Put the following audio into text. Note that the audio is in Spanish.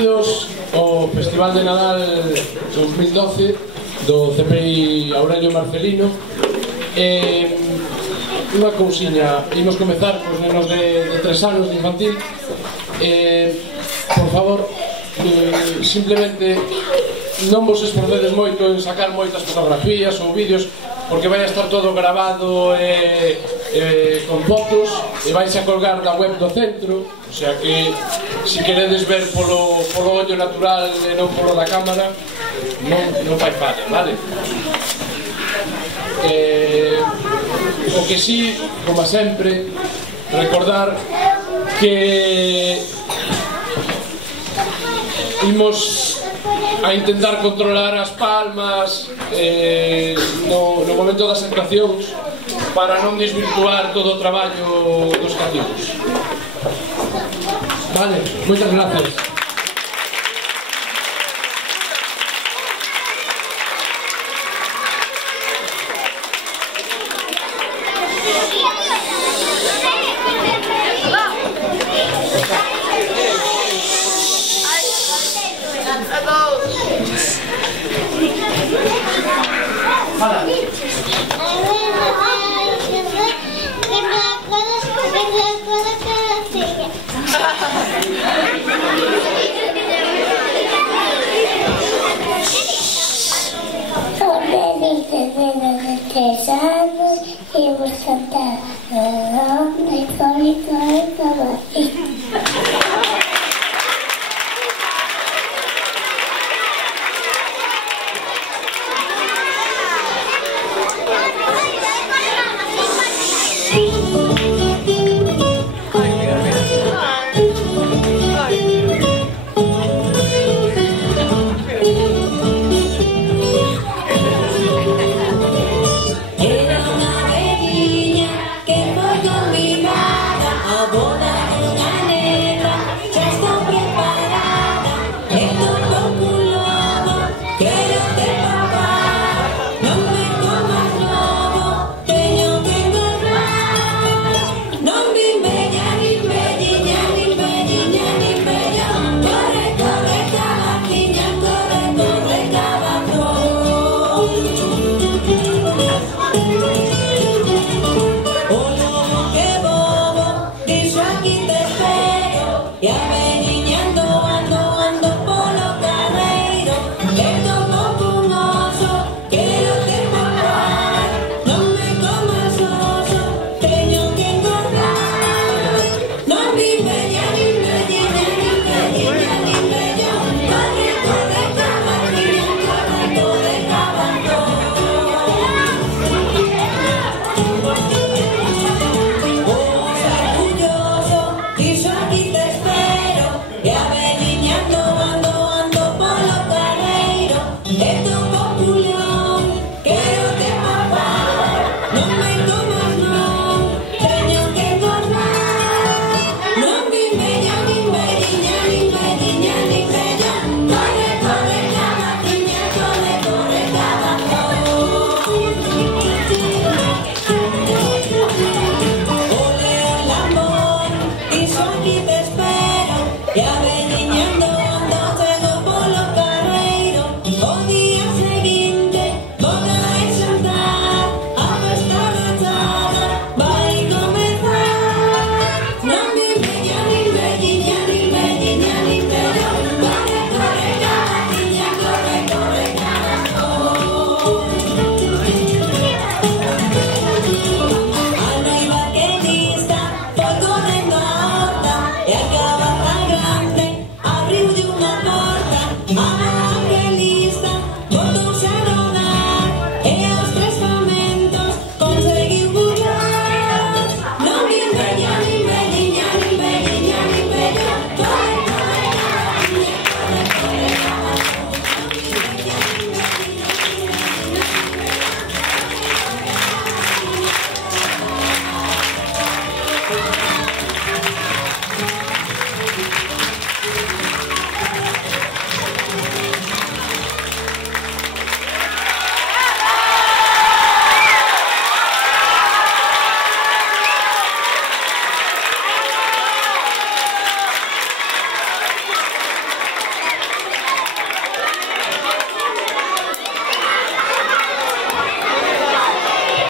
Benvidos ao Festival de Nadal 2012 do CPI Aurelio Marcelino. Unha cousiña, imos comezar cos nenos de 3 anos de infantil. Por favor, simplemente non vos esforcedes moito en sacar moitas fotografías ou vídeos, porque vai a estar todo grabado con fotos e vais a colgar da web do centro, o sea que se queredes ver polo ollo natural e non polo da cámara, non fai falta, vale? O que sí, como sempre, recordar que imos a intentar controlar as palmas no momento das actuacións para non desvirtuar todo o traballo dos cativos. Vale, moitas gracias.